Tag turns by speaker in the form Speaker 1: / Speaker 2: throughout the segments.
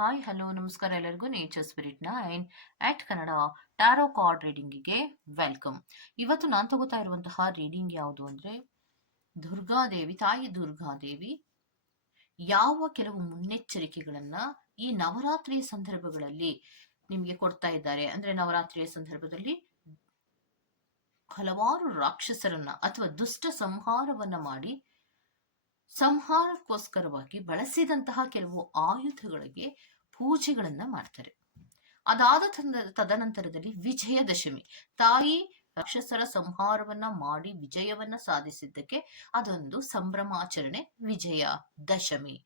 Speaker 1: Hi hello ನಮಸ್ಕಾರ ಎಲ್ಲರಿಗೂ. Nature spirit nine eight Kannada tarot card ರೀಡಿಂಗಿಗೆ welcome ಇವತ್ತು ನಾನು ತಗೋತಾ ಇರುವಂತಹ ರೀಡಿಂಗ್ ಯಾವುದು ಅಂದ್ರೆ ದುರ್ಗಾದೇವಿ ತಾಯಿ ದುರ್ಗಾದೇವಿ ಯಾವ ಕೆಲವು ಮುನ್ನೆಚ್ಚರಿಕೆಗಳನ್ನ ಈ ನವರಾತ್ರಿಯ ಸಂದರ್ಭಗಳಲ್ಲಿ ನಿಮಗೆ ಕೊಡ್ತಾ ಇದ್ದಾರೆ. ಅಂದ್ರೆ ನವರಾತ್ರಿಯ ಸಂದರ್ಭದಲ್ಲಿ ಹಲವಾರು ರಾಕ್ಷಸರನ್ನ ಅಥವಾ ದುಷ್ಟ ಸಂಹಾರವನ್ನ ಮಾಡಿ ಸಂಹಾರಕ್ಕೋಸ್ಕರವಾಗಿ ಬಳಸಿದಂತಹ ಕೆಲವು ಆಯುಧಗಳಿಗೆ ಪೂಜೆಗಳನ್ನ ಮಾಡ್ತಾರೆ. ಅದಾದ ತಂದ, ತದನಂತರದಲ್ಲಿ ವಿಜಯದಶಮಿ. ತಾಯಿ ರಾಕ್ಷಸರ ಸಂಹಾರವನ್ನ ಮಾಡಿ ವಿಜಯವನ್ನ ಸಾಧಿಸಿದ್ದಕ್ಕೆ ಅದೊಂದು ಸಂಭ್ರಮಾಚರಣೆ ವಿಜಯ ದಶಮಿ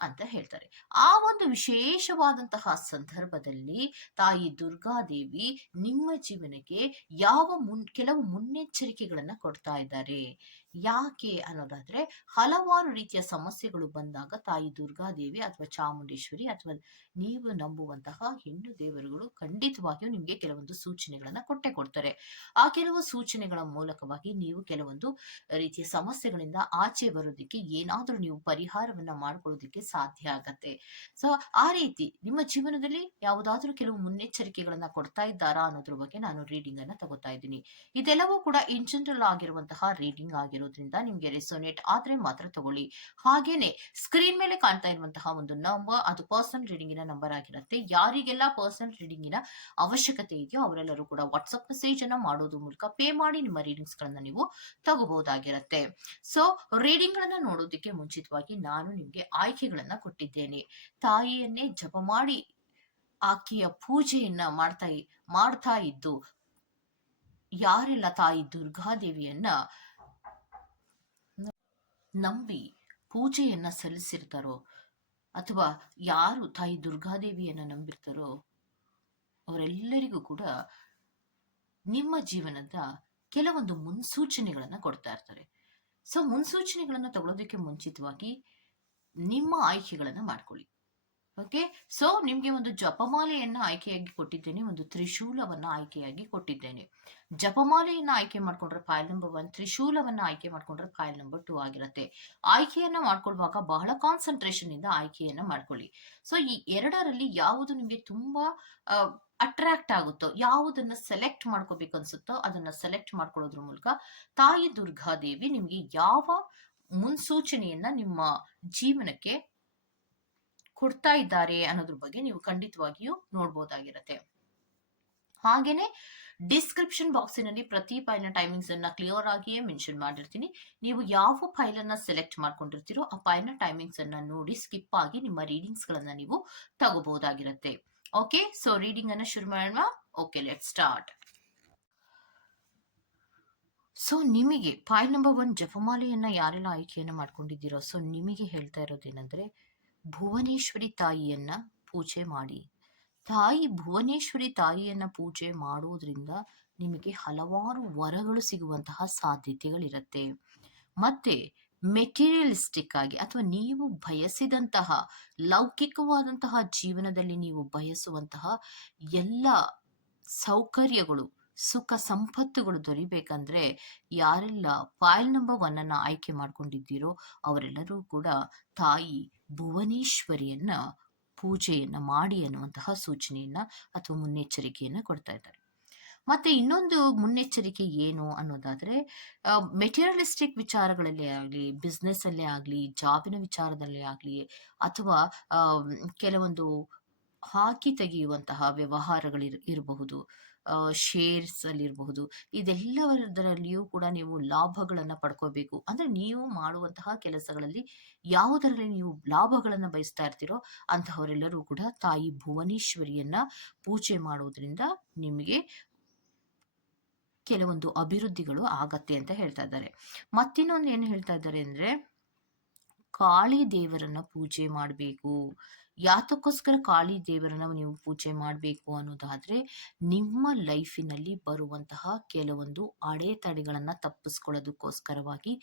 Speaker 1: ಅಂತ ಹೇಳ್ತಾರೆ. ಆ ಒಂದು ವಿಶೇಷವಾದಂತಹ ಸಂದರ್ಭದಲ್ಲಿ ತಾಯಿ ದುರ್ಗಾದೇವಿ ನಿಮ್ಮ ಜೀವನಕ್ಕೆ ಯಾವ ಮುನ್, ಕೆಲವು ಮುನ್ನೆಚ್ಚರಿಕೆಗಳನ್ನ ಕೊಡ್ತಾ ಇದ್ದಾರೆ. ಯಾಕೆ ಅನ್ನೋದಾದ್ರೆ ಹಲವಾರು ರೀತಿಯ ಸಮಸ್ಯೆಗಳು ಬಂದಾಗ ತಾಯಿ ದುರ್ಗಾದೇವಿ ಅಥವಾ ಚಾಮುಂಡೇಶ್ವರಿ ಅಥವಾ ನೀವು ನಂಬುವಂತಹ ಹೆಣ್ಣು ದೇವರುಗಳು ಖಂಡಿತವಾಗಿಯೂ ನಿಮಗೆ ಕೆಲವೊಂದು ಸೂಚನೆಗಳನ್ನ ಕೊಟ್ಟೆ ಕೊಡ್ತಾರೆ. ಆ ಕೆಲವು ಸೂಚನೆಗಳ ಮೂಲಕವಾಗಿ ನೀವು ಕೆಲವೊಂದು ರೀತಿಯ ಸಮಸ್ಯೆಗಳಿಂದ ಆಚೆ ಬರೋದಕ್ಕೆ ಏನಾದರೂ ನೀವು ಪರಿಹಾರವನ್ನ ಮಾಡ್ಕೊಳ್ಳೋದಕ್ಕೆ ಸಾಧ್ಯ ಆಗತ್ತೆ. ಸೊ ಆ ರೀತಿ ನಿಮ್ಮ ಜೀವನದಲ್ಲಿ ಯಾವುದಾದ್ರೂ ಕೆಲವು ಮುನ್ನೆಚ್ಚರಿಕೆಗಳನ್ನ ಕೊಡ್ತಾ ಇದ್ದಾರಾ ಅನ್ನೋದ್ರ ಬಗ್ಗೆ ನಾನು ರೀಡಿಂಗ್ ಅನ್ನ ತಗೋತಾ ಇದ್ದೀನಿ. ಇದೆಲ್ಲವೂ ಕೂಡ ಇನ್ ಜನರಲ್ ಆಗಿರುವಂತಹ ರೀಡಿಂಗ್ ಆಗಿರೋದ್ರಿಂದ ನಿಮ್ಗೆ ರೆಸೋನೇಟ್ ಆದ್ರೆ ಮಾತ್ರ ತಗೊಳ್ಳಿ. ಹಾಗೇನೆ ಸ್ಕ್ರೀನ್ ಮೇಲೆ ಕಾಣ್ತಾ ಇರುವಂತಹ ಒಂದು ನಂಬರ್ ಅದು ಪರ್ಸನಲ್ ರೀಡಿಂಗಿನ ನಂಬರ್ ಆಗಿರುತ್ತೆ. ಯಾರಿಗೆಲ್ಲ ಪರ್ಸನಲ್ ರೀಡಿಂಗಿನ ಅವಶ್ಯಕತೆ ಇದೆಯೋ ಅವರೆಲ್ಲರೂ ಕೂಡ ವಾಟ್ಸಪ್ ಮೆಸೇಜ್ ಅನ್ನ ಮಾಡೋದ್ರ ಮೂಲಕ ಪೇ ಮಾಡಿ ನಿಮ್ಮ ರೀಡಿಂಗ್ಸ್ ಗಳನ್ನ ನೀವು ತಗೋಬಹುದಾಗಿರುತ್ತೆ. ಸೊ ರೀಡಿಂಗ್ ಗಳನ್ನ ನೋಡೋದಕ್ಕೆ ಮುಂಚಿತವಾಗಿ ನಾನು ನಿಮ್ಗೆ ಆಯ್ಕೆಗಳನ್ನ ಕೊಟ್ಟಿದ್ದೇನೆ. ತಾಯಿಯನ್ನೇ ಜಪ ಮಾಡಿ ಆಕೆಯ ಪೂಜೆಯನ್ನ ಮಾಡ್ತಾ ಮಾಡ್ತಾ ಇದ್ದು, ಯಾರೆಲ್ಲ ತಾಯಿ ದುರ್ಗಾದೇವಿಯನ್ನ ನಂಬಿ ಪೂಜೆಯನ್ನ ಸಲ್ಲಿಸಿರ್ತಾರೋ ಅಥವಾ ಯಾರು ತಾಯಿ ದುರ್ಗಾದೇವಿಯನ್ನ ನಂಬಿರ್ತಾರೋ ಅವರೆಲ್ಲರಿಗೂ ಕೂಡ ನಿಮ್ಮ ಜೀವನದ ಕೆಲವೊಂದು ಮುನ್ಸೂಚನೆಗಳನ್ನ ಕೊಡ್ತಾ ಇರ್ತಾರೆ. ಸೊ ಮುನ್ಸೂಚನೆಗಳನ್ನ ತಗೊಳ್ಳೋದಕ್ಕೆ ಮುಂಚಿತವಾಗಿ ನಿಮ್ಮ ಆಯ್ಕೆಗಳನ್ನ ಮಾಡ್ಕೊಳ್ಳಿ. ಓಕೆ ಸೊ ನಿಮ್ಗೆ ಒಂದು ಜಪಮಾಲೆಯನ್ನ ಆಯ್ಕೆಯಾಗಿ ಕೊಟ್ಟಿದ್ದೇನೆ, ಒಂದು ತ್ರಿಶೂಲವನ್ನ ಆಯ್ಕೆಯಾಗಿ ಕೊಟ್ಟಿದ್ದೇನೆ. ಜಪಮಾಲೆಯನ್ನ ಆಯ್ಕೆ ಮಾಡ್ಕೊಂಡ್ರೆ ಫೈಲ್ ನಂಬರ್ ಒನ್ ತ್ರಿಶೂಲವನ್ನ ಆಯ್ಕೆ ಮಾಡ್ಕೊಂಡ್ರೆ ಫೈಲ್ ನಂಬರ್ ಟೂ ಆಗಿರುತ್ತೆ. ಆಯ್ಕೆಯನ್ನ ಮಾಡ್ಕೊಳ್ಳುವಾಗ ಬಹಳ ಕಾನ್ಸಂಟ್ರೇಷನ್ ಇಂದ ಆಯ್ಕೆಯನ್ನ ಮಾಡ್ಕೊಳ್ಳಿ. ಸೊ ಈ ಎರಡರಲ್ಲಿ ಯಾವುದು ನಿಮ್ಗೆ ತುಂಬಾ ಅಟ್ರಾಕ್ಟ್ ಆಗುತ್ತೋ, ಯಾವುದನ್ನ ಸೆಲೆಕ್ಟ್ ಮಾಡ್ಕೋಬೇಕು ಅನ್ಸುತ್ತೋ ಅದನ್ನ ಸೆಲೆಕ್ಟ್ ಮಾಡ್ಕೊಳ್ಳೋದ್ರ ಮೂಲಕ ತಾಯಿ ದುರ್ಗಾದೇವಿ ನಿಮ್ಗೆ ಯಾವ ಮುನ್ಸೂಚನೆಯನ್ನ ನಿಮ್ಮ ಜೀವನಕ್ಕೆ ಕೊಡ್ತಾ ಇದ್ದಾರೆ ಅನ್ನೋದ್ರ ಬಗ್ಗೆ ನೀವು ಖಂಡಿತವಾಗಿಯೂ ನೋಡ್ಬೋದಾಗಿರತ್ತೆ. ಹಾಗೇನೆ ಡಿಸ್ಕ್ರಿಪ್ಷನ್ ಬಾಕ್ಸಿನಲ್ಲಿ ಪ್ರತಿ ಫೈಲ್ನ ಟೈಮಿಂಗ್ಸ್ ಅನ್ನ ಕ್ಲಿಯರ್ ಆಗಿಯೇ ಮೆನ್ಷನ್ ಮಾಡಿರ್ತೀನಿ. ನೀವು ಯಾವ ಫೈಲ್ ಅನ್ನ ಸೆಲೆಕ್ಟ್ ಮಾಡ್ಕೊಂಡಿರ್ತೀರೋ ಆ ಫೈಲ್ನ ಟೈಮಿಂಗ್ಸ್ ಅನ್ನ ನೋಡಿ ಸ್ಕಿಪ್ ಆಗಿ ನಿಮ್ಮ ರೀಡಿಂಗ್ಸ್ ಗಳನ್ನ ನೀವು ತಗೋಬಹುದಾಗಿರುತ್ತೆ ಓಕೆ, ಸೊ ರೀಡಿಂಗ್ ಅನ್ನ ಶುರು ಮಾಡೋಣ. Okay let start. ಸೊ ನಿಮಗೆ ಫೈಲ್ ನಂಬರ್ ಒನ್ ಜಪಮಾಲೆಯನ್ನ ಯಾರೆಲ್ಲ ಆಯ್ಕೆಯನ್ನು ಮಾಡ್ಕೊಂಡಿದ್ದೀರೋ, ಸೊ ನಿಮಗೆ ಹೇಳ್ತಾ ಇರೋದೇನೆಂದ್ರೆ ಭುವನೇಶ್ವರಿ ತಾಯಿಯನ್ನ ಪೂಜೆ ಮಾಡಿ. ತಾಯಿ ಭುವನೇಶ್ವರಿ ತಾಯಿಯನ್ನ ಪೂಜೆ ಮಾಡೋದ್ರಿಂದ ನಿಮಗೆ ಹಲವಾರು ವರಗಳು ಸಿಗುವಂತಹ ಸಾಧ್ಯತೆಗಳಿರುತ್ತೆ. ಮತ್ತೆ ಮೆಟೀರಿಯಲಿಸ್ಟಿಕ್ ಆಗಿ ಅಥವಾ ನೀವು ಬಯಸಿದಂತಹ, ಲೌಕಿಕವಾದಂತಹ ಜೀವನದಲ್ಲಿ ನೀವು ಬಯಸುವಂತಹ ಎಲ್ಲ ಸೌಕರ್ಯಗಳು, ಸುಖ ಸಂಪತ್ತುಗಳು ದೊರಿಬೇಕಂದ್ರೆ ಯಾರೆಲ್ಲ ಫೈಲ್ ನಂಬರ್ ಒನ್ ಅನ್ನ ಆಯ್ಕೆ ಮಾಡ್ಕೊಂಡಿದ್ದೀರೋ ಅವರೆಲ್ಲರೂ ಕೂಡ ತಾಯಿ ಭುವನೇಶ್ವರಿಯನ್ನ ಪೂಜೆಯನ್ನ ಮಾಡಿ ಅನ್ನುವಂತಹ ಸೂಚನೆಯನ್ನ ಅಥವಾ ಮುನ್ನೆಚ್ಚರಿಕೆಯನ್ನ ಕೊಡ್ತಾ ಇದ್ದಾರೆ. ಮತ್ತೆ ಇನ್ನೊಂದು ಮುನ್ನೆಚ್ಚರಿಕೆ ಏನು ಅನ್ನೋದಾದ್ರೆ ಮೆಟೀರಿಯಲಿಸ್ಟಿಕ್ ವಿಚಾರಗಳಲ್ಲಿ ಆಗಲಿ ಬಿಸ್ನೆಸ್ ಅಲ್ಲೇ ಆಗಲಿ, ಜಾಬಿನ ವಿಚಾರದಲ್ಲಿ ಆಗಲಿ, ಅಥವಾ ಕೆಲವೊಂದು ಹಾಕಿ ತೆಗೆಯುವಂತಹ ವ್ಯವಹಾರಗಳು ಇರಬಹುದು. ಶೇರ್ಸ್ ಅಲ್ಲಿ ಇರಬಹುದು ಇದೆಲ್ಲದರಲ್ಲಿಯೂ ಕೂಡ ನೀವು ಲಾಭಗಳನ್ನ ಪಡ್ಕೋಬೇಕು. ಅಂದ್ರೆ ನೀವು ಮಾಡುವಂತಹ ಕೆಲಸಗಳಲ್ಲಿ ಯಾವುದರಲ್ಲಿ ನೀವು ಲಾಭಗಳನ್ನ ಬಯಸ್ತಾ ಇರ್ತೀರೋ ಅಂತಹವರೆಲ್ಲರೂ ಕೂಡ ತಾಯಿ ಭುವನೇಶ್ವರಿಯನ್ನ ಪೂಜೆ ಮಾಡೋದ್ರಿಂದ ನಿಮಗೆ ಕೆಲವೊಂದು ಅಭಿವೃದ್ಧಿಗಳು ಆಗತ್ತೆ ಅಂತ ಹೇಳ್ತಾ ಇದ್ದಾರೆ. ಮತ್ತಿನ್ನೊಂದು ಏನು ಹೇಳ್ತಾ ಇದ್ದಾರೆ ಅಂದ್ರೆ, ಕಾಳಿ ದೇವರನ್ನ ಪೂಜೆ ಮಾಡಬೇಕು. ಯಾತಕ್ಕೋಸ್ಕರ ಕಾಳಿ ದೇವರನ್ನ ನೀವು ಪೂಜೆ ಮಾಡಬೇಕು ಅನ್ನೋದಾದ್ರೆ ನಿಮ್ಮ ಲೈಫಿನಲ್ಲಿ ಬರುವಂತಹ ಕೆಲವೊಂದು ಅಡೆತಡೆಗಳನ್ನ ತಪ್ಪಿಸ್ಕೊಳ್ಳೋದಕ್ಕೋಸ್ಕರವಾಗಿ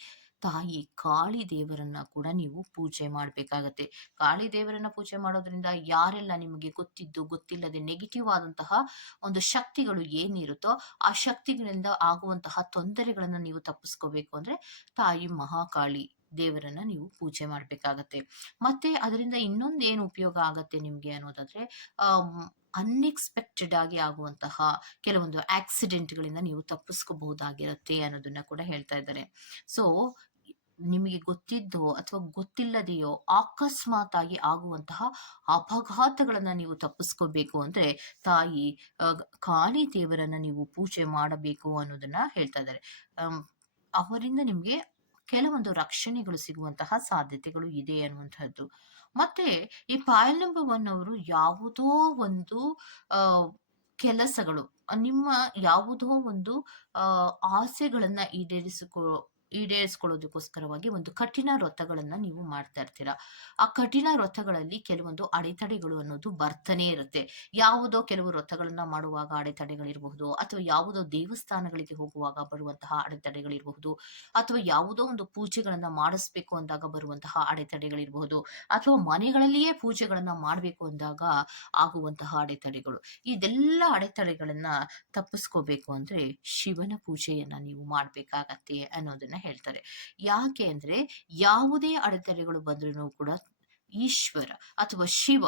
Speaker 1: ತಾಯಿ ಕಾಳಿ ದೇವರನ್ನ ಕೂಡ ನೀವು ಪೂಜೆ ಮಾಡಬೇಕಾಗತ್ತೆ. ಕಾಳಿ ದೇವರನ್ನ ಪೂಜೆ ಮಾಡೋದ್ರಿಂದ ಯಾರೆಲ್ಲ ನಿಮಗೆ ಗೊತ್ತಿದ್ದು ಗೊತ್ತಿಲ್ಲದೆ ನೆಗೆಟಿವ್ ಆದಂತಹ ಒಂದು ಶಕ್ತಿಗಳು ಏನಿರುತ್ತೋ ಆ ಶಕ್ತಿಗಳಿಂದ ಆಗುವಂತಹ ತೊಂದರೆಗಳನ್ನ ನೀವು ತಪ್ಪಿಸ್ಕೋಬೇಕು ಅಂದ್ರೆ ತಾಯಿ ಮಹಾಕಾಳಿ. ದೇವರನ್ನ ನೀವು ಪೂಜೆ ಮಾಡಬೇಕಾಗತ್ತೆ. ಮತ್ತೆ ಅದರಿಂದ ಇನ್ನೊಂದು ಏನು ಉಪಯೋಗ ಆಗತ್ತೆ ನಿಮ್ಗೆ ಅನ್ನೋದಾದ್ರೆ ಅನ್ಎಕ್ಸ್ಪೆಕ್ಟೆಡ್ ಆಗಿ ಆಗುವಂತಹ ಕೆಲವೊಂದು ಆಕ್ಸಿಡೆಂಟ್ಗಳಿಂದ ನೀವು ತಪ್ಪಿಸ್ಕೋಬಹುದಾಗಿರುತ್ತೆ ಅನ್ನೋದನ್ನ ಕೂಡ ಹೇಳ್ತಾ ಇದ್ದಾರೆ. ಸೊ ನಿಮಗೆ ಗೊತ್ತಿದ್ದೋ ಅಥವಾ ಗೊತ್ತಿಲ್ಲದೆಯೋ ಅಕಸ್ಮಾತ್ ಆಗಿ ಆಗುವಂತಹ ಅಪಘಾತಗಳನ್ನ ನೀವು ತಪ್ಪಿಸ್ಕೋಬೇಕು ಅಂದ್ರೆ ತಾಯಿ ಕಾಳಿ ದೇವರನ್ನ ನೀವು ಪೂಜೆ ಮಾಡಬೇಕು ಅನ್ನೋದನ್ನ ಹೇಳ್ತಾ ಇದ್ದಾರೆ. ಅವರಿಂದ ನಿಮ್ಗೆ ಕೆಲವೊಂದು ರಕ್ಷಣೆಗಳು ಸಿಗುವಂತಹ ಸಾಧ್ಯತೆಗಳು ಇದೆ ಅನ್ನುವಂಥದ್ದು. ಮತ್ತೆ ಈ ಪಾಯಲಂಬವನ್ನವರು ಯಾವುದೋ ಒಂದು ಕೆಲಸಗಳು, ನಿಮ್ಮ ಯಾವುದೋ ಒಂದು ಆಸೆಗಳನ್ನ ಈಡೇರಿಸಿಕೊ ಈಡೇರಿಸ್ಕೊಳ್ಳೋದಕ್ಕೋಸ್ಕರವಾಗಿ ಒಂದು ಕಠಿಣ ವ್ರತಗಳನ್ನ ನೀವು ಮಾಡ್ತಾ ಇರ್ತೀರಾ? ಆ ಕಠಿಣ ವ್ರತಗಳಲ್ಲಿ ಕೆಲವೊಂದು ಅಡೆತಡೆಗಳು ಅನ್ನೋದು ಬರ್ತಾನೆ ಇರುತ್ತೆ. ಯಾವುದೋ ಕೆಲವು ವ್ರತಗಳನ್ನ ಮಾಡುವಾಗ ಅಡೆತಡೆಗಳಿರಬಹುದು, ಅಥವಾ ಯಾವುದೋ ದೇವಸ್ಥಾನಗಳಿಗೆ ಹೋಗುವಾಗ ಬರುವಂತಹ ಅಡೆತಡೆಗಳಿರಬಹುದು, ಅಥವಾ ಯಾವುದೋ ಒಂದು ಪೂಜೆಗಳನ್ನ ಮಾಡಿಸ್ಬೇಕು ಅಂದಾಗ ಬರುವಂತಹ ಅಡೆತಡೆಗಳಿರಬಹುದು, ಅಥವಾ ಮನೆಗಳಲ್ಲಿಯೇ ಪೂಜೆಗಳನ್ನ ಮಾಡಬೇಕು ಅಂದಾಗ ಆಗುವಂತಹ ಅಡೆತಡೆಗಳು. ಇದೆಲ್ಲ ಅಡೆತಡೆಗಳನ್ನ ತಪ್ಪಿಸ್ಕೋಬೇಕು ಅಂದ್ರೆ ಶಿವನ ಪೂಜೆಯನ್ನ ನೀವು ಮಾಡ್ಬೇಕಾಗತ್ತೆ ಅನ್ನೋದನ್ನ ಹೇಳ್ತಾರೆ. ಯಾಕೆ ಅಂದ್ರೆ ಯಾವುದೇ ಅಡೆತಡೆಗಳು ಬಂದ್ರೂ ಕೂಡ ಈಶ್ವರ ಅಥವಾ ಶಿವ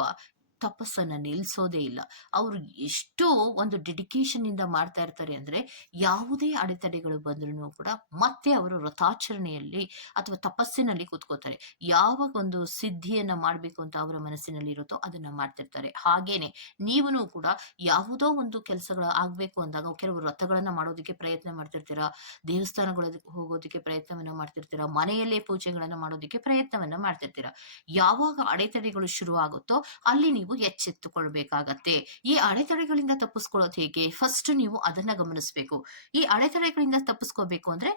Speaker 1: ತಪಸ್ಸನ್ನ ನಿಲ್ಸೋದೇ ಇಲ್ಲ. ಅವರು ಎಷ್ಟು ಒಂದು ಡೆಡಿಕೇಶನ್ ಇಂದ ಮಾಡ್ತಾ ಇರ್ತಾರೆ ಅಂದ್ರೆ ಯಾವುದೇ ಅಡೆತಡೆಗಳು ಬಂದ್ರೂ ಕೂಡ ಮತ್ತೆ ಅವರು ವ್ರತಾಚರಣೆಯಲ್ಲಿ ಅಥವಾ ತಪಸ್ಸಿನಲ್ಲಿ ಕೂತ್ಕೋತಾರೆ ಯಾವಾಗ ಒಂದು ಸಿದ್ಧಿಯನ್ನ ಮಾಡ್ಬೇಕು ಅಂತ ಅವರ ಮನಸ್ಸಿನಲ್ಲಿ ಇರುತ್ತೋ ಅದನ್ನ ಮಾಡ್ತಿರ್ತಾರೆ. ಹಾಗೇನೆ ನೀವೂ ಕೂಡ ಯಾವುದೋ ಒಂದು ಕೆಲಸಗಳು ಆಗ್ಬೇಕು ಅಂದಾಗ ಕೆಲವು ವ್ರತಗಳನ್ನ ಮಾಡೋದಕ್ಕೆ ಪ್ರಯತ್ನ ಮಾಡ್ತಿರ್ತೀರಾ? ದೇವಸ್ಥಾನಗಳ ಹೋಗೋದಕ್ಕೆ ಪ್ರಯತ್ನವನ್ನ ಮಾಡ್ತಿರ್ತೀರಾ? ಮನೆಯಲ್ಲೇ ಪೂಜೆಗಳನ್ನ ಮಾಡೋದಕ್ಕೆ ಪ್ರಯತ್ನವನ್ನ ಮಾಡ್ತಿರ್ತೀರಾ? ಯಾವಾಗ ಅಡೆತಡೆಗಳು ಶುರು ಆಗುತ್ತೋ ಅಲ್ಲಿ ನೀವು ಎಚ್ಚೆತ್ತುಕೊಳ್ಬೇಕಾಗತ್ತೆ. ಈ ಅಡೆತಡೆಗಳಿಂದ ತಪ್ಪಿಸ್ಕೊಳ್ಳೋದು ಹೇಗೆ? ಫಸ್ಟ್ ನೀವು ಅದನ್ನ ಗಮನಿಸ್ಬೇಕು. ಈ ಅಡೆತಡೆಗಳಿಂದ ತಪ್ಪಿಸ್ಕೋಬೇಕು ಅಂದ್ರೆ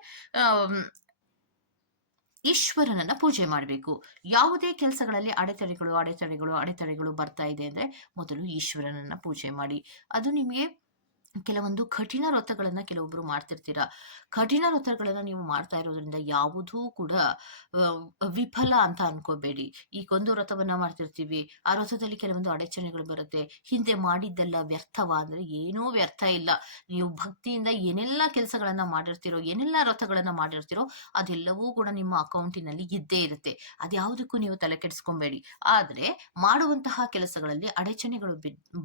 Speaker 1: ಈಶ್ವರನನ್ನ ಪೂಜೆ ಮಾಡಬೇಕು. ಯಾವುದೇ ಕೆಲಸಗಳಲ್ಲಿ ಅಡೆತಡೆಗಳು ಅಡೆತಡೆಗಳು ಅಡೆತಡೆಗಳು ಬರ್ತಾ ಇದೆ ಅಂದ್ರೆ ಮೊದಲು ಈಶ್ವರನನ್ನ ಪೂಜೆ ಮಾಡಿ. ಅದು ನಿಮಗೆ ಕೆಲವೊಂದು ಕಠಿಣ ವ್ರತಗಳನ್ನ ಕೆಲವೊಬ್ರು ಮಾಡ್ತಿರ್ತೀರ. ಕಠಿಣ ವ್ರತಗಳನ್ನ ನೀವು ಮಾಡ್ತಾ ಇರೋದ್ರಿಂದ ಯಾವುದೂ ಕೂಡ ವಿಫಲ ಅಂತ ಅನ್ಕೋಬೇಡಿ. ಈ ಒಂದು ವ್ರತವನ್ನ ಮಾಡ್ತಿರ್ತೀವಿ, ಆ ವ್ರತದಲ್ಲಿ ಕೆಲವೊಂದು ಅಡಚಣೆಗಳು ಬರುತ್ತೆ, ಹಿಂದೆ ಮಾಡಿದ್ದೆಲ್ಲ ವ್ಯರ್ಥವ ಅಂದ್ರೆ ಏನೂ ವ್ಯರ್ಥ ಇಲ್ಲ. ನೀವು ಭಕ್ತಿಯಿಂದ ಏನೆಲ್ಲ ಕೆಲಸಗಳನ್ನ ಮಾಡಿರ್ತೀರೋ, ಏನೆಲ್ಲ ವ್ರತಗಳನ್ನ ಮಾಡಿರ್ತೀರೋ, ಅದೆಲ್ಲವೂ ಕೂಡ ನಿಮ್ಮ ಅಕೌಂಟಿನಲ್ಲಿ ಇದ್ದೇ ಇರುತ್ತೆ. ಅದ್ಯಾವುದಕ್ಕೂ ನೀವು ತಲೆ ಕೆಡಿಸ್ಕೊಬೇಡಿ. ಆದ್ರೆ ಮಾಡುವಂತಹ ಕೆಲಸಗಳಲ್ಲಿ ಅಡಚಣೆಗಳು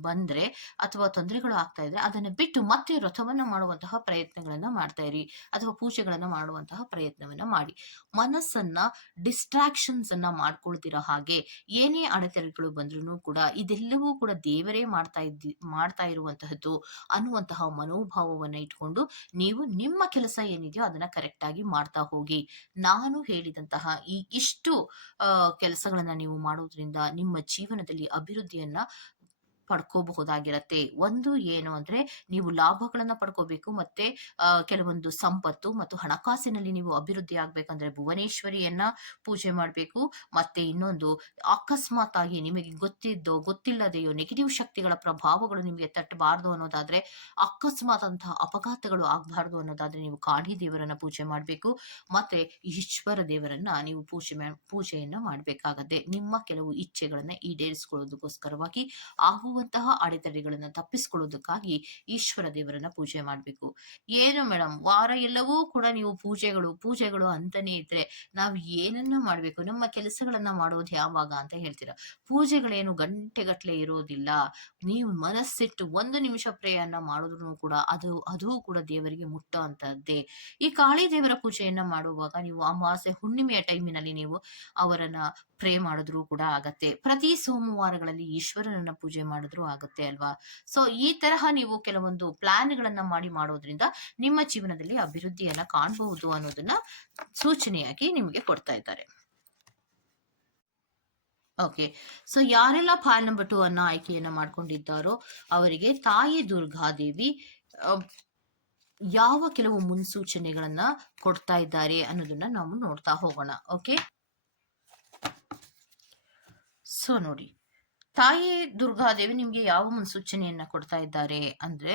Speaker 1: ಬಂದ್ರೆ ಅಥವಾ ತೊಂದರೆಗಳು ಆಗ್ತಾ ಇದ್ರೆ ಅದನ್ನ ಬಿಟ್ಟು ಮತ್ತೆ ವ್ರತವನ್ನು ಮಾಡುವಂತಹ ಪ್ರಯತ್ನಗಳನ್ನ ಮಾಡ್ತಾ ಇರಿ ಅಥವಾ ಪೂಜೆಗಳನ್ನ ಮಾಡುವಂತಹ ಪ್ರಯತ್ನವನ್ನ ಮಾಡಿ. ಮನಸ್ಸನ್ನ ಡಿಸ್ಟ್ರಾಕ್ಷನ್ಸ್ ಅನ್ನ ಮಾಡ್ಕೊಳ್ತಿರೋ ಹಾಗೆ ಏನೇ ಅಡೆತಡೆಗಳು ಬಂದ್ರೂ ಕೂಡ ಇದೆಲ್ಲವೂ ಕೂಡ ದೇವರೇ ಮಾಡ್ತಾ ಇದ್ದಿ, ಮಾಡ್ತಾ ಇರುವಂತಹದ್ದು ಅನ್ನುವಂತಹ ಮನೋಭಾವವನ್ನ ಇಟ್ಕೊಂಡು ನೀವು ನಿಮ್ಮ ಕೆಲಸ ಏನಿದೆಯೋ ಅದನ್ನ ಕರೆಕ್ಟ್ ಆಗಿ ಮಾಡ್ತಾ ಹೋಗಿ. ನಾನು ಹೇಳಿದಂತಹ ಈ ಇಷ್ಟು ಕೆಲಸಗಳನ್ನ ನೀವು ಮಾಡೋದ್ರಿಂದ ನಿಮ್ಮ ಜೀವನದಲ್ಲಿ ಅಭಿವೃದ್ಧಿಯನ್ನ ಪಡ್ಕೋಬಹುದಾಗಿರತ್ತೆ. ಒಂದು ಏನು ಅಂದ್ರೆ ನೀವು ಲಾಭಗಳನ್ನ ಪಡ್ಕೋಬೇಕು ಮತ್ತೆ ಕೆಲವೊಂದು ಸಂಪತ್ತು ಮತ್ತು ಹಣಕಾಸಿನಲ್ಲಿ ನೀವು ಅಭಿವೃದ್ಧಿ ಆಗ್ಬೇಕಂದ್ರೆ ಭುವನೇಶ್ವರಿಯನ್ನ ಪೂಜೆ ಮಾಡಬೇಕು. ಮತ್ತೆ ಇನ್ನೊಂದು, ಅಕಸ್ಮಾತ್ ಆಗಿ ನಿಮಗೆ ಗೊತ್ತಿದ್ದೋ, ಗೊತ್ತಿಲ್ಲದೆಯೋ ನೆಗೆಟಿವ್ ಶಕ್ತಿಗಳ ಪ್ರಭಾವಗಳು ನಿಮಗೆ ತಟ್ಟಬಾರದು ಅನ್ನೋದಾದ್ರೆ, ಅಕಸ್ಮಾತ್ ಅಂತಹ ಅಪಘಾತಗಳು ಆಗ್ಬಾರ್ದು ಅನ್ನೋದಾದ್ರೆ ನೀವು ಕಾಳಿ ದೇವರನ್ನ ಪೂಜೆ ಮಾಡಬೇಕು. ಮತ್ತೆ ಈಶ್ವರ ದೇವರನ್ನ ನೀವು ಪೂಜೆ ಪೂಜೆಯನ್ನ ಮಾಡಬೇಕಾಗತ್ತೆ. ನಿಮ್ಮ ಕೆಲವು ಇಚ್ಛೆಗಳನ್ನ ಈಡೇರಿಸಿಕೊಳ್ಳೋದಕ್ಕೋಸ್ಕರವಾಗಿ ಆಗುವಂತಹ ಅಡೆತಡೆಗಳನ್ನ ತಪ್ಪಿಸ್ಕೊಳ್ಳೋದಕ್ಕಾಗಿ ಈಶ್ವರ ದೇವರನ್ನ ಪೂಜೆ ಮಾಡಬೇಕು. ಏನು ಮೇಡಮ್ ವಾರ ಎಲ್ಲವೂ ಕೂಡ ನೀವು ಪೂಜೆಗಳು ಪೂಜೆಗಳು ಅಂತಾನೆ ಇದ್ರೆ ನಾವು ಏನನ್ನ ಮಾಡ್ಬೇಕು, ನಮ್ಮ ಕೆಲಸಗಳನ್ನ ಮಾಡೋದು ಯಾವಾಗ ಅಂತ ಹೇಳ್ತೀರಾ? ಪೂಜೆಗಳೇನು ಗಂಟೆಗಟ್ಲೆ ಇರೋದಿಲ್ಲ. ನೀವು ಮನಸ್ಸಿಟ್ಟು ಒಂದು ನಿಮಿಷ ಪ್ರೇಯನ್ನ ಮಾಡಿದ್ರು ಕೂಡ ಅದು ಅದು ಕೂಡ ದೇವರಿಗೆ ಮುಟ್ಟೋ ಅಂತದ್ದೇ ಈ ಕಾಳಿ ದೇವರ ಪೂಜೆಯನ್ನ ಮಾಡುವಾಗ ನೀವು ಅಮಾವಾಸ್ಯೆ ಹುಣ್ಣಿಮೆಯ ಟೈಮಿನಲ್ಲಿ ನೀವು ಅವರನ್ನ ಪ್ರೇ ಮಾಡಿದ್ರು ಕೂಡ ಆಗತ್ತೆ. ಪ್ರತಿ ಸೋಮವಾರಗಳಲ್ಲಿ ಈಶ್ವರನನ್ನ ಪೂಜೆ ಮಾಡಿದ್ರು ಆಗುತ್ತೆ ಅಲ್ವಾ? ಸೊ ಈ ತರಹ ನೀವು ಕೆಲವೊಂದು ಪ್ಲಾನ್ಗಳನ್ನ ಮಾಡಿ ಮಾಡೋದ್ರಿಂದ ನಿಮ್ಮ ಜೀವನದಲ್ಲಿ ಅಭಿವೃದ್ಧಿಯನ್ನ ಕಾಣಬಹುದು ಅನ್ನೋದನ್ನ ಸೂಚನೆಯಾಗಿ ನಿಮಗೆ ಕೊಡ್ತಾ ಇದ್ದಾರೆ. ಓಕೆ ಸೊ ಯಾರೆಲ್ಲ ಫೈಲ್ ನಂಬರ್ ಟೂ ಅನ್ನ ಆಯ್ಕೆಯನ್ನ ಮಾಡ್ಕೊಂಡಿದ್ದಾರೋ ಅವರಿಗೆ ತಾಯಿ ದುರ್ಗಾದೇವಿ ಯಾವ ಕೆಲವು ಮುನ್ಸೂಚನೆಗಳನ್ನ ಕೊಡ್ತಾ ಇದ್ದಾರೆ ಅನ್ನೋದನ್ನ ನಾವು ನೋಡ್ತಾ ಹೋಗೋಣ. ಓಕೆ ಸೊ ನೋಡಿ. ತಾಯಿ ದುರ್ಗಾದೇವಿ ನಿಮ್ಗೆ ಯಾವ ಮುನ್ಸೂಚನೆಯನ್ನ ಕೊಡ್ತಾ ಇದ್ದಾರೆ ಅಂದ್ರೆ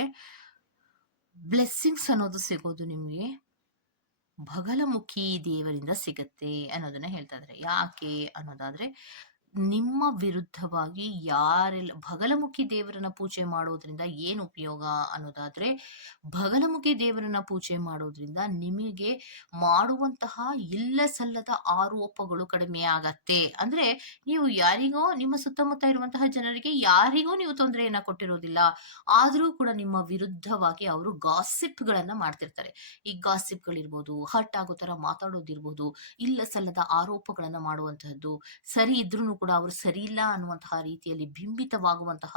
Speaker 1: ಬ್ಲೆಸ್ಸಿಂಗ್ಸ್ ಅನ್ನೋದು ಸಿಗೋದು ನಿಮ್ಗೆ. ಭಗಲಮುಖಿ ದೇವರಿಂದ ಸಿಗತ್ತೆ ಅನ್ನೋದನ್ನ ಹೇಳ್ತಾ ಇದ್ದಾರೆ ಯಾಕೆ ಅನ್ನೋದಾದ್ರೆ ನಿಮ್ಮ ವಿರುದ್ಧವಾಗಿ ಯಾರೆಲ್ಲ, ಭಗಲಮುಖಿ ದೇವರನ್ನ ಪೂಜೆ ಮಾಡೋದ್ರಿಂದ ಏನು ಉಪಯೋಗ ಅನ್ನೋದಾದ್ರೆ, ಭಗಲಮುಖಿ ದೇವರನ್ನ ಪೂಜೆ ಮಾಡೋದ್ರಿಂದ ನಿಮಗೆ ಮಾಡುವಂತಹ ಇಲ್ಲ ಸಲ್ಲದ ಆರೋಪಗಳು ಕಡಿಮೆ ಆಗತ್ತೆ. ಅಂದ್ರೆ ನೀವು ಯಾರಿಗೋ, ನಿಮ್ಮ ಸುತ್ತಮುತ್ತ ಇರುವಂತಹ ಜನರಿಗೆ ಯಾರಿಗೂ ನೀವು ತೊಂದರೆಯನ್ನ ಕೊಟ್ಟಿರೋದಿಲ್ಲ. ಆದರೂ ಕೂಡ ನಿಮ್ಮ ವಿರುದ್ಧವಾಗಿ ಅವರು ಗಾಸಿಪ್ ಗಳನ್ನ ಮಾಡ್ತಿರ್ತಾರೆ. ಈ ಗಾಸಿಪ್ ಗಳಿರ್ಬೋದು ಹರ್ಟ್ ಆಗೋ ತರ ಮಾತಾಡೋದಿರ್ಬೋದು, ಇಲ್ಲ ಸಲ್ಲದ ಆರೋಪಗಳನ್ನ ಮಾಡುವಂತಹದ್ದು, ಸರಿ ಇದ್ರೂ ಕೂಡ ಅವರು ಸರಿಯಿಲ್ಲ ಅನ್ನುವಂತಹ ರೀತಿಯಲ್ಲಿ ಬಿಂಬಿತವಾಗುವಂತಹ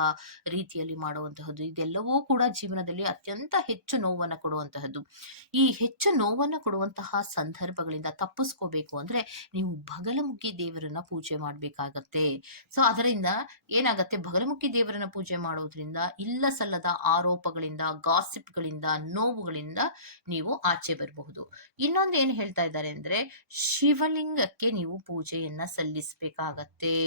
Speaker 1: ರೀತಿಯಲ್ಲಿ ಮಾಡುವಂತಹದ್ದು. ಇದೆಲ್ಲವೂ ಕೂಡ ಜೀವನದಲ್ಲಿ ಅತ್ಯಂತ ಹೆಚ್ಚು ನೋವನ್ನು ಕೊಡುವಂತಹದ್ದು. ಈ ಹೆಚ್ಚು ನೋವನ್ನು ಕೊಡುವಂತಹ ಸಂದರ್ಭಗಳಿಂದ ತಪ್ಪಿಸ್ಕೋಬೇಕು ಅಂದ್ರೆ ನೀವು ಬಗಲಮುಖಿ ದೇವರನ್ನ ಪೂಜೆ ಮಾಡಬೇಕಾಗತ್ತೆ. ಸೊ ಅದರಿಂದ ಏನಾಗತ್ತೆ? ಬಗಲಮುಖಿ ದೇವರನ್ನ ಪೂಜೆ ಮಾಡೋದ್ರಿಂದ ಇಲ್ಲ ಸಲ್ಲದ ಆರೋಪಗಳಿಂದ ಗಾಸಿಪ್ಗಳಿಂದ ನೋವುಗಳಿಂದ ನೀವು ಆಚೆ ಬರಬಹುದು. ಇನ್ನೊಂದು ಏನು ಹೇಳ್ತಾ ಇದ್ದಾರೆ ಅಂದ್ರೆ ಶಿವಲಿಂಗಕ್ಕೆ ನೀವು ಪೂಜೆಯನ್ನ ಸಲ್ಲಿಸಬೇಕಾಗತ್ತೆ.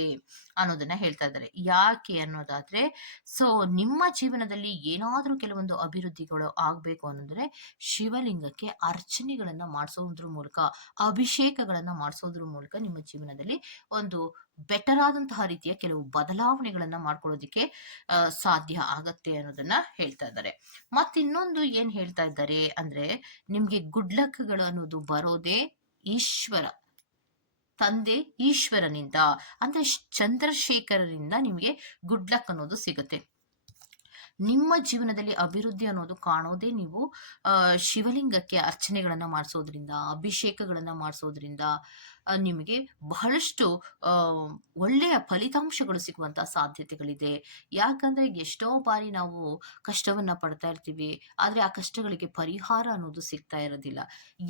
Speaker 1: ಅನ್ನೋದನ್ನ ಹೇಳ್ತಾ ಇದ್ದಾರೆ. ಯಾಕೆ ಅನ್ನೋದಾದ್ರೆ ಸೊ ನಿಮ್ಮ ಜೀವನದಲ್ಲಿ ಏನಾದ್ರೂ ಕೆಲವೊಂದು ಅಭಿವೃದ್ಧಿಗಳು ಆಗ್ಬೇಕು ಅನ್ನೋದ್ರೆ, ಶಿವಲಿಂಗಕ್ಕೆ ಅರ್ಚನೆಗಳನ್ನ ಮಾಡಿಸೋದ್ರ ಮೂಲಕ, ಅಭಿಷೇಕಗಳನ್ನ ಮಾಡಿಸೋದ್ರ ಮೂಲಕ ನಿಮ್ಮ ಜೀವನದಲ್ಲಿ ಒಂದು ಬೆಟರ್ ಆದಂತಹ ರೀತಿಯ ಕೆಲವು ಬದಲಾವಣೆಗಳನ್ನ ಮಾಡ್ಕೊಳ್ಳೋದಿಕ್ಕೆ ಸಾಧ್ಯ ಆಗತ್ತೆ ಅನ್ನೋದನ್ನ ಹೇಳ್ತಾ ಇದ್ದಾರೆ. ಮತ್ತಿನ್ನೊಂದು ಏನ್ ಹೇಳ್ತಾ ಇದ್ದಾರೆ ಅಂದ್ರೆ, ನಿಮ್ಗೆ ಗುಡ್ ಲಕ್ಗಳು ಅನ್ನೋದು ಬರೋದೇ ಈಶ್ವರ. ತಂದೆ ಈಶ್ವರನಿಂದ, ಅಂದ್ರೆ ಚಂದ್ರಶೇಖರರಿಂದ ನಿಮಗೆ ಗುಡ್ ಲಕ್ ಅನ್ನೋದು ಸಿಗುತ್ತೆ. ನಿಮ್ಮ ಜೀವನದಲ್ಲಿ ಅಭಿವೃದ್ಧಿ ಅನ್ನೋದು ಕಾಣೋದೇ ನೀವು ಶಿವಲಿಂಗಕ್ಕೆ ಅರ್ಚನೆಗಳನ್ನ ಮಾಡಿಸೋದ್ರಿಂದ, ಅಭಿಷೇಕಗಳನ್ನ ಮಾಡಿಸೋದ್ರಿಂದ ನಿಮಗೆ ಬಹಳಷ್ಟು ಒಳ್ಳೆಯ ಫಲಿತಾಂಶಗಳು ಸಿಗುವಂತಹ ಸಾಧ್ಯತೆಗಳಿದೆ. ಯಾಕಂದ್ರೆ ಎಷ್ಟೋ ಬಾರಿ ನಾವು ಕಷ್ಟವನ್ನ ಪಡ್ತಾ ಇರ್ತೀವಿ, ಆದ್ರೆ ಆ ಕಷ್ಟಗಳಿಗೆ ಪರಿಹಾರ ಅನ್ನೋದು ಸಿಗ್ತಾ ಇರೋದಿಲ್ಲ.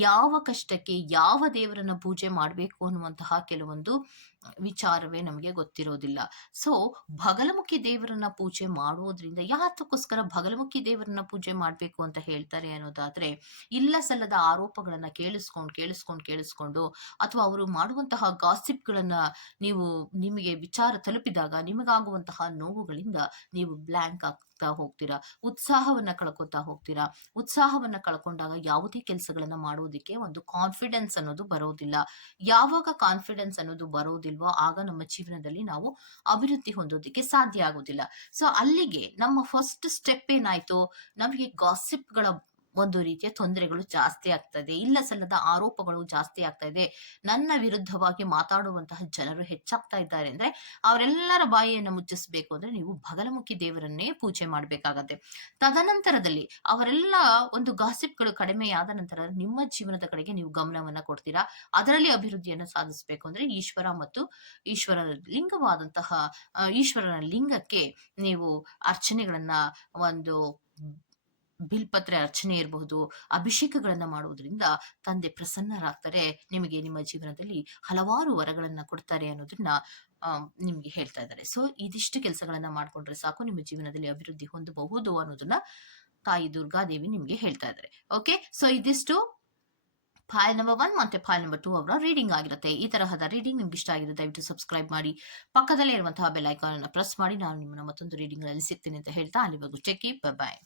Speaker 1: ಯಾವ ಕಷ್ಟಕ್ಕೆ ಯಾವ ದೇವರನ್ನ ಪೂಜೆ ಮಾಡಬೇಕು ಅನ್ನುವಂತಹ ಕೆಲವೊಂದು ವಿಚಾರವೇ ನಮಗೆ ಗೊತ್ತಿರೋದಿಲ್ಲ. ಸೊ ಭಗಲಮುಖಿ ದೇವರನ್ನ ಪೂಜೆ ಮಾಡೋದ್ರಿಂದ ಯಾತಕ್ಕೋಸ್ಕರ ಭಗಲಮುಖಿ ದೇವರನ್ನ ಪೂಜೆ ಮಾಡಬೇಕು ಅಂತ ಹೇಳ್ತಾರೆ ಅನ್ನೋದಾದ್ರೆ, ಇಲ್ಲ ಸಲ್ಲದ ಆರೋಪಗಳನ್ನ ಕೇಳಿಸ್ಕೊಂಡು ಕೇಳಿಸ್ಕೊಂಡು ಕೇಳಿಸ್ಕೊಂಡು, ಅಥವಾ ಅವರು ಮಾಡುವಂತಹ ಗಾಸಿಪ್ಗಳನ್ನ ನೀವು ನಿಮಗೆ ವಿಚಾರ ತಲುಪಿದಾಗ ನಿಮಗಾಗುವಂತಹ ನೋವುಗಳಿಂದ ನೀವು ಬ್ಲ್ಯಾಂಕ್ ಆಗ್ತಾ ಹೋಗ್ತೀರಾ? ಉತ್ಸಾಹವನ್ನ ಕಳ್ಕೊತಾ ಹೋಗ್ತೀರಾ? ಉತ್ಸಾಹವನ್ನ ಕಳ್ಕೊಂಡಾಗ ಯಾವುದೇ ಕೆಲಸಗಳನ್ನ ಮಾಡೋದಿಕ್ಕೆ ಒಂದು ಕಾನ್ಫಿಡೆನ್ಸ್ ಅನ್ನೋದು ಬರೋದಿಲ್ಲ. ಯಾವಾಗ ಕಾನ್ಫಿಡೆನ್ಸ್ ಅನ್ನೋದು ಬರೋದಿಲ್ವೋ ಆಗ ನಮ್ಮ ಜೀವನದಲ್ಲಿ ನಾವು ಅಭಿವೃದ್ಧಿ ಹೊಂದೋದಕ್ಕೆ ಸಾಧ್ಯ ಆಗೋದಿಲ್ಲ. ಸೊ ಅಲ್ಲಿಗೆ ನಮ್ಮ ಫಸ್ಟ್ ಸ್ಟೆಪ್ ಏನಾಯ್ತು? ನಮಗೆ ಗಾಸಿಪ್ಗಳ ಒಂದು ರೀತಿಯ ತೊಂದರೆಗಳು ಜಾಸ್ತಿ ಆಗ್ತದೆ ಇಲ್ಲ ಸಲ್ಲದ ಆರೋಪಗಳು ಜಾಸ್ತಿ ಆಗ್ತಾ ಇದೆ. ನನ್ನ ವಿರುದ್ಧವಾಗಿ ಮಾತಾಡುವಂತಹ ಜನರು ಹೆಚ್ಚಾಗ್ತಾ ಇದ್ದಾರೆ ಅಂದ್ರೆ ಅವರೆಲ್ಲರ ಬಾಯಿಯನ್ನು ಮುಚ್ಚಿಸಬೇಕು ಅಂದ್ರೆ ನೀವು ಬಗಲಮುಖಿ ದೇವರನ್ನೇ ಪೂಜೆ ಮಾಡಬೇಕಾಗತ್ತೆ. ತದನಂತರದಲ್ಲಿ ಅವರೆಲ್ಲ ಒಂದು ಗಾಸಿಪ್ಗಳು ಕಡಿಮೆಯಾದ ನಂತರ ನಿಮ್ಮ ಜೀವನದ ಕಡೆಗೆ ನೀವು ಗಮನವನ್ನ ಕೊಡ್ತೀರಾ? ಅದರಲ್ಲಿ ಅಭಿವೃದ್ಧಿಯನ್ನು ಸಾಧಿಸಬೇಕು ಅಂದ್ರೆ ಈಶ್ವರ ಮತ್ತು ಈಶ್ವರನ ಲಿಂಗವಾದಂತಹ ಈಶ್ವರನ ಲಿಂಗಕ್ಕೆ ನೀವು ಅರ್ಚನೆಗಳನ್ನ ಒಂದು ಬಿಲ್ಪತ್ರೆ ಅರ್ಚನೆ ಇರಬಹುದು, ಅಭಿಷೇಕಗಳನ್ನ ಮಾಡುವುದರಿಂದ ತಂದೆ ಪ್ರಸನ್ನರಾಗ್ತಾರೆ. ನಿಮಗೆ ನಿಮ್ಮ ಜೀವನದಲ್ಲಿ ಹಲವಾರು ವರಗಳನ್ನ ಕೊಡ್ತಾರೆ ಅನ್ನೋದನ್ನ ನಿಮಗೆ ಹೇಳ್ತಾ ಇದ್ದಾರೆ. ಸೊ ಇದಿಷ್ಟು ಕೆಲಸಗಳನ್ನ ಮಾಡ್ಕೊಂಡ್ರೆ ಸಾಕು, ನಿಮ್ಮ ಜೀವನದಲ್ಲಿ ಅಭಿವೃದ್ಧಿ ಹೊಂದಬಹುದು ಅನ್ನೋದನ್ನ ತಾಯಿ ದುರ್ಗಾದೇವಿ ನಿಮ್ಗೆ ಹೇಳ್ತಾ ಇದ್ದಾರೆ. ಓಕೆ ಸೊ ಇದಿಷ್ಟು. ಫೈಲ್ ನಂಬರ್ ಒನ್ ಮತ್ತೆ ಫೈಲ್ ನಂಬರ್ ಟೂ ಅವರ ರೀಡಿಂಗ್ ಆಗಿರುತ್ತೆ. ಈ ತರಹದ ರೀಡಿಂಗ್ ನಿಮ್ಗೆ ಇಷ್ಟ ಆಗಿದೆ ದಯವಿಟ್ಟು ಸಬ್ಸ್ಕ್ರೈಬ್ ಮಾಡಿ. ಪಕ್ಕದಲ್ಲೇ ಇರುವಂತಹ ಬೆಲ್ ಐಕಾನ್ ಅನ್ನು ಪ್ರೆಸ್ ಮಾಡಿ. ನಾನು ನಿಮ್ಮನ್ನ ಮತ್ತೊಂದು ರೀಡಿಂಗ್ನಲ್ಲಿ ಸಿಗ್ತೀನಿ ಅಂತ ಹೇಳ್ತಾ ಅಲ್ಲಿವರೆಗೂ ಬೈ ಬಾಯ್